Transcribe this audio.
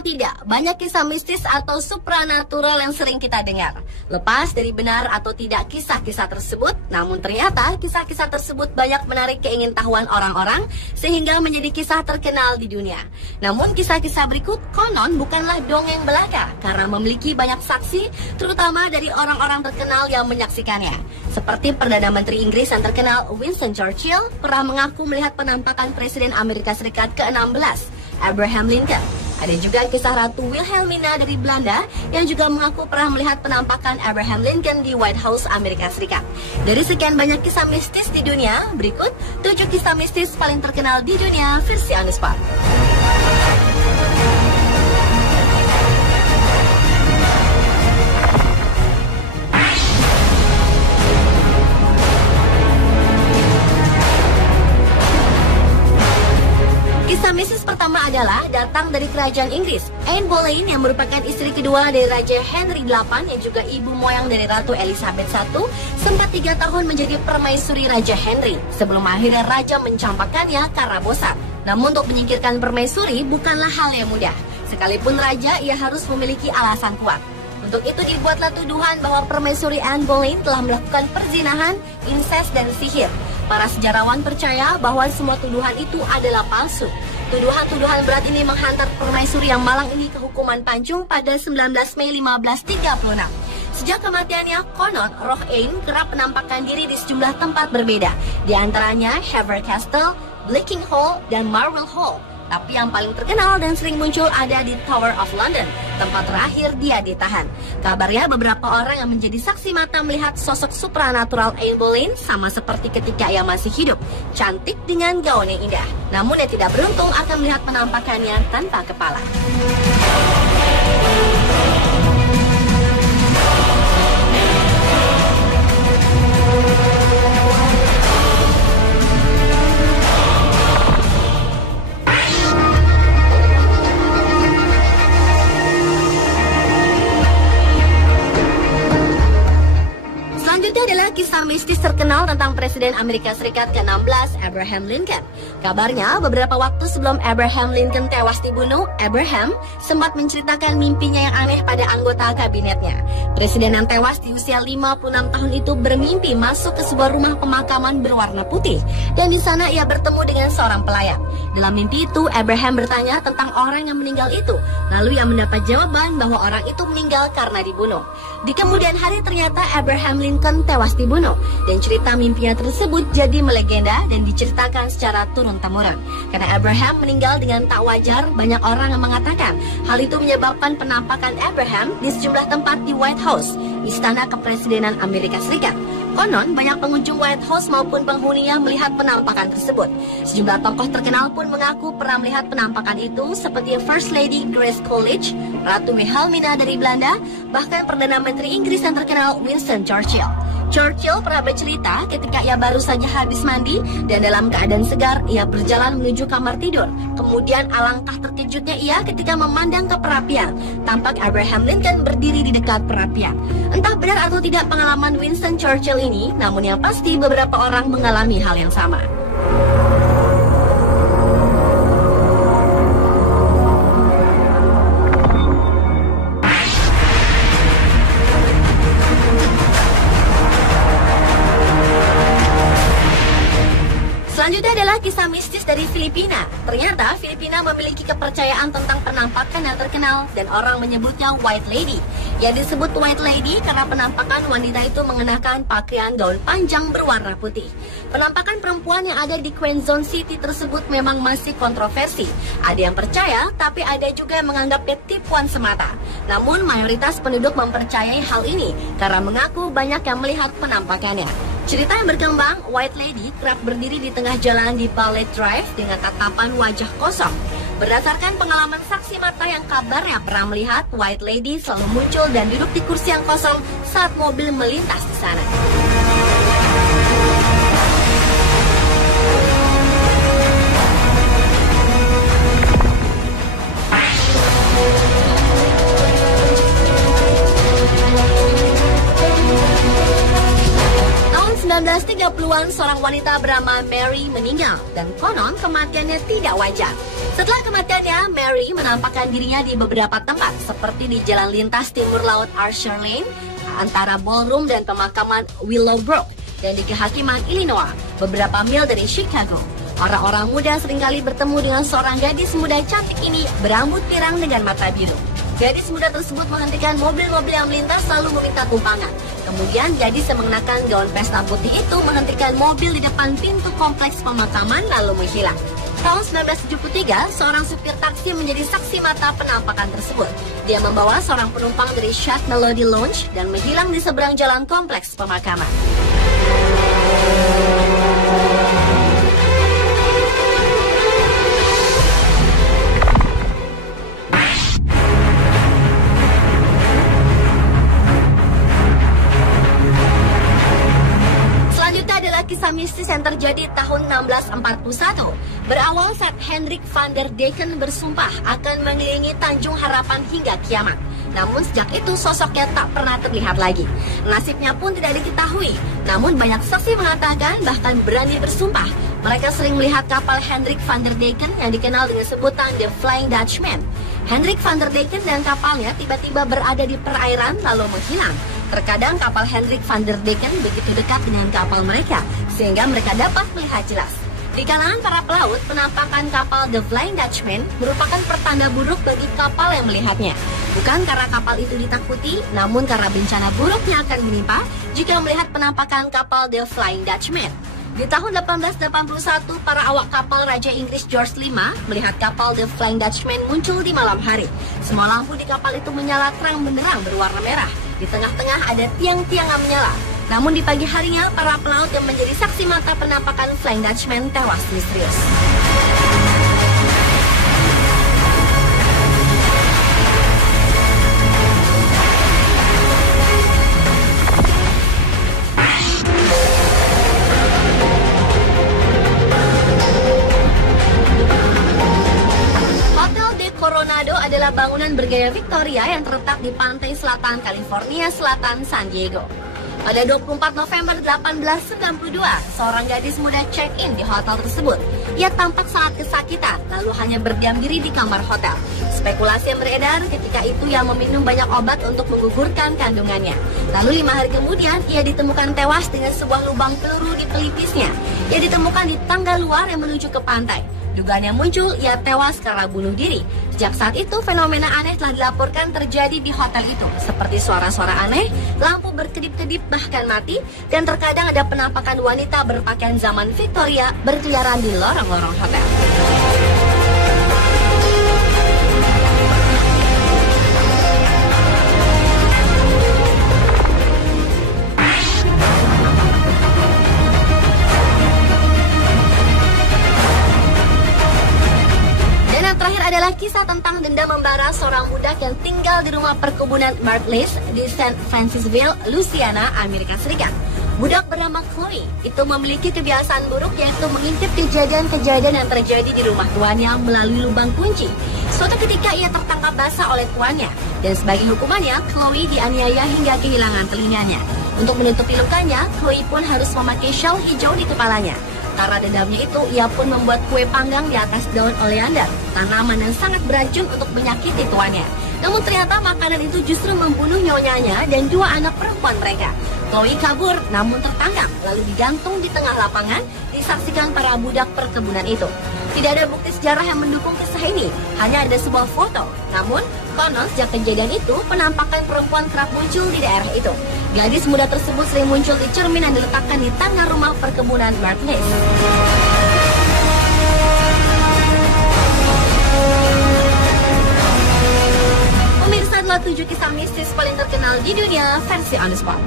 atau tidak, banyak kisah mistis atau supranatural yang sering kita dengar. Lepas dari benar atau tidak kisah-kisah tersebut, namun ternyata kisah-kisah tersebut banyak menarik keingintahuan orang-orang sehingga menjadi kisah terkenal di dunia. Namun kisah-kisah berikut konon bukanlah dongeng belaka karena memiliki banyak saksi, terutama dari orang-orang terkenal yang menyaksikannya. Seperti Perdana Menteri Inggris yang terkenal Winston Churchill pernah mengaku melihat penampakan Presiden Amerika Serikat ke-16, Abraham Lincoln. Ada juga kisah Ratu Wilhelmina dari Belanda yang juga mengaku pernah melihat penampakan Abraham Lincoln di White House Amerika Serikat. Dari sekian banyak kisah mistis di dunia, berikut 7 kisah mistis paling terkenal di dunia versi On The Spot. Kisah mistis pertama adalah datang dari kerajaan Inggris. Anne Boleyn yang merupakan istri kedua dari Raja Henry VIII yang juga ibu moyang dari Ratu Elizabeth I sempat 3 tahun menjadi permaisuri Raja Henry sebelum akhirnya Raja mencampakkannya karena bosan. Namun untuk menyingkirkan permaisuri bukanlah hal yang mudah. Sekalipun Raja, ia harus memiliki alasan kuat. Untuk itu dibuatlah tuduhan bahwa permaisuri Anne Boleyn telah melakukan perzinahan, insest, dan sihir. Para sejarawan percaya bahwa semua tuduhan itu adalah palsu. Tuduhan-tuduhan berat ini menghantar permaisuri yang malang ini ke hukuman pancung pada 19 Mei 1536. Sejak kematiannya, konon roh Anne kerap menampakkan diri di sejumlah tempat berbeda, di antaranya Hever Castle, Bleaking Hall, dan Marwell Hall. Tapi yang paling terkenal dan sering muncul ada di Tower of London, tempat terakhir dia ditahan. Kabarnya beberapa orang yang menjadi saksi mata melihat sosok supranatural Anne Boleyn sama seperti ketika ia masih hidup, cantik dengan gaun yang indah. Namun yang tidak beruntung akan melihat penampakannya tanpa kepala. Adalah kisah mistis terkenal tentang Presiden Amerika Serikat ke-16, Abraham Lincoln. Kabarnya, beberapa waktu sebelum Abraham Lincoln tewas dibunuh, Abraham sempat menceritakan mimpinya yang aneh pada anggota kabinetnya. Presiden yang tewas di usia 56 tahun itu bermimpi masuk ke sebuah rumah pemakaman berwarna putih, dan di sana ia bertemu dengan seorang pelayan. Dalam mimpi itu, Abraham bertanya tentang orang yang meninggal itu, lalu ia mendapat jawaban bahwa orang itu meninggal karena dibunuh. Di kemudian hari ternyata Abraham Lincoln tewas dibunuh, dan cerita mimpinya tersebut jadi melegenda dan diceritakan secara turun-temurun. Karena Abraham meninggal dengan tak wajar, banyak orang yang mengatakan hal itu menyebabkan penampakan Abraham di sejumlah tempat di White House, istana kepresidenan Amerika Serikat. Konon, banyak pengunjung White House maupun penghuninya melihat penampakan tersebut. Sejumlah tokoh terkenal pun mengaku pernah melihat penampakan itu, seperti First Lady Grace Coolidge, Ratu Wilhelmina dari Belanda, bahkan Perdana Menteri Inggris yang terkenal Winston Churchill. Churchill pernah bercerita ketika ia baru saja habis mandi dan dalam keadaan segar, ia berjalan menuju kamar tidur. Kemudian alangkah terkejutnya ia ketika memandang ke perapian. Tampak Abraham Lincoln berdiri di dekat perapian. Entah benar atau tidak pengalaman Winston Churchill ini, namun yang pasti beberapa orang mengalami hal yang sama. Selanjutnya adalah kisah mistis dari Filipina. Ternyata Filipina memiliki kepercayaan tentang penampakan yang terkenal dan orang menyebutnya White Lady. Yang disebut White Lady karena penampakan wanita itu mengenakan pakaian gaun panjang berwarna putih. Penampakan perempuan yang ada di Quezon City tersebut memang masih kontroversi. Ada yang percaya, tapi ada juga yang menganggapnya tipuan semata. Namun mayoritas penduduk mempercayai hal ini karena mengaku banyak yang melihat penampakannya. Cerita yang berkembang, White Lady kerap berdiri di tengah jalan di Ballet Drive dengan tatapan wajah kosong. Berdasarkan pengalaman saksi mata yang kabarnya pernah melihat, White Lady selalu muncul dan duduk di kursi yang kosong saat mobil melintas di sana. Tahun 1930-an, seorang wanita bernama Mary meninggal dan konon kematiannya tidak wajar. Setelah kematiannya, Mary menampakkan dirinya di beberapa tempat seperti di jalan lintas timur laut Archer Lane, antara ballroom dan pemakaman Willowbrook, dan di kehakiman Illinois, beberapa mil dari Chicago. Orang-orang muda seringkali bertemu dengan seorang gadis muda cantik ini berambut pirang dengan mata biru. Gadis muda tersebut menghentikan mobil-mobil yang melintas lalu meminta tumpangan. Kemudian gadis yang mengenakan gaun pesta putih itu menghentikan mobil di depan pintu kompleks pemakaman lalu menghilang. Tahun 1973, seorang supir taksi menjadi saksi mata penampakan tersebut. Dia membawa seorang penumpang dari Shad Melody Lounge dan menghilang di seberang jalan kompleks pemakaman. Kisah mistis yang terjadi tahun 1641 berawal saat Hendrik van der Decken bersumpah akan mengelilingi Tanjung Harapan hingga kiamat. Namun sejak itu sosoknya tak pernah terlihat lagi. Nasibnya pun tidak diketahui. Namun banyak saksi mengatakan bahkan berani bersumpah mereka sering melihat kapal Hendrik van der Decken yang dikenal dengan sebutan The Flying Dutchman. Hendrik van der Decken dan kapalnya tiba-tiba berada di perairan lalu menghilang. Terkadang kapal Hendrik van der Decken begitu dekat dengan kapal mereka, sehingga mereka dapat melihat jelas. Di kalangan para pelaut, penampakan kapal The Flying Dutchman merupakan pertanda buruk bagi kapal yang melihatnya. Bukan karena kapal itu ditakuti, namun karena bencana buruknya akan menimpa jika melihat penampakan kapal The Flying Dutchman. Di tahun 1881, para awak kapal Raja Inggris George V melihat kapal The Flying Dutchman muncul di malam hari. Semua lampu di kapal itu menyala terang benderang berwarna merah. Di tengah-tengah ada tiang-tiang yang menyala. Namun di pagi harinya, para pelaut yang menjadi saksi mata penampakan Flying Dutchman tewas misterius. Coronado adalah bangunan bergaya Victoria yang terletak di pantai selatan California Selatan, San Diego. Pada 24 November 1892, seorang gadis muda check-in di hotel tersebut. Ia tampak sangat kesakitan, lalu hanya berdiam diri di kamar hotel. Spekulasi yang beredar ketika itu ia meminum banyak obat untuk menggugurkan kandungannya. Lalu 5 hari kemudian, ia ditemukan tewas dengan sebuah lubang peluru di pelipisnya. Ia ditemukan di tangga luar yang menuju ke pantai. Dugaan yang muncul, ia tewas karena bunuh diri. Sejak saat itu, fenomena aneh telah dilaporkan terjadi di hotel itu, seperti suara-suara aneh, lampu berkedip-kedip bahkan mati, dan terkadang ada penampakan wanita berpakaian zaman Victoria berkeliaran di lorong-lorong hotel. Adalah kisah tentang dendam membara seorang budak yang tinggal di rumah perkebunan Martleys di St. Francisville, Louisiana, Amerika Serikat. Budak bernama Chloe itu memiliki kebiasaan buruk yaitu mengintip kejadian-kejadian yang terjadi di rumah tuannya melalui lubang kunci. Suatu ketika ia tertangkap basah oleh tuannya dan sebagai hukumannya Chloe dianiaya hingga kehilangan telinganya. Untuk menutupi lukanya, Chloe pun harus memakai shawl hijau di kepalanya. Karena dendamnya itu, ia pun membuat kue panggang di atas daun oleander, tanaman yang sangat beracun untuk menyakiti tuannya. Namun ternyata makanan itu justru membunuh nyonyanya dan 2 anak perempuan mereka. Chloe kabur, namun tertangkap, lalu digantung di tengah lapangan, disaksikan para budak perkebunan itu. Tidak ada bukti sejarah yang mendukung kisah ini, hanya ada sebuah foto. Namun, konon sejak kejadian itu, penampakan perempuan kerap muncul di daerah itu. Gadis muda tersebut sering muncul di cermin yang diletakkan di tanah rumah perkebunan Martleys. Pemirsa adalah 7 kisah mistis paling terkenal di dunia versi on the spot.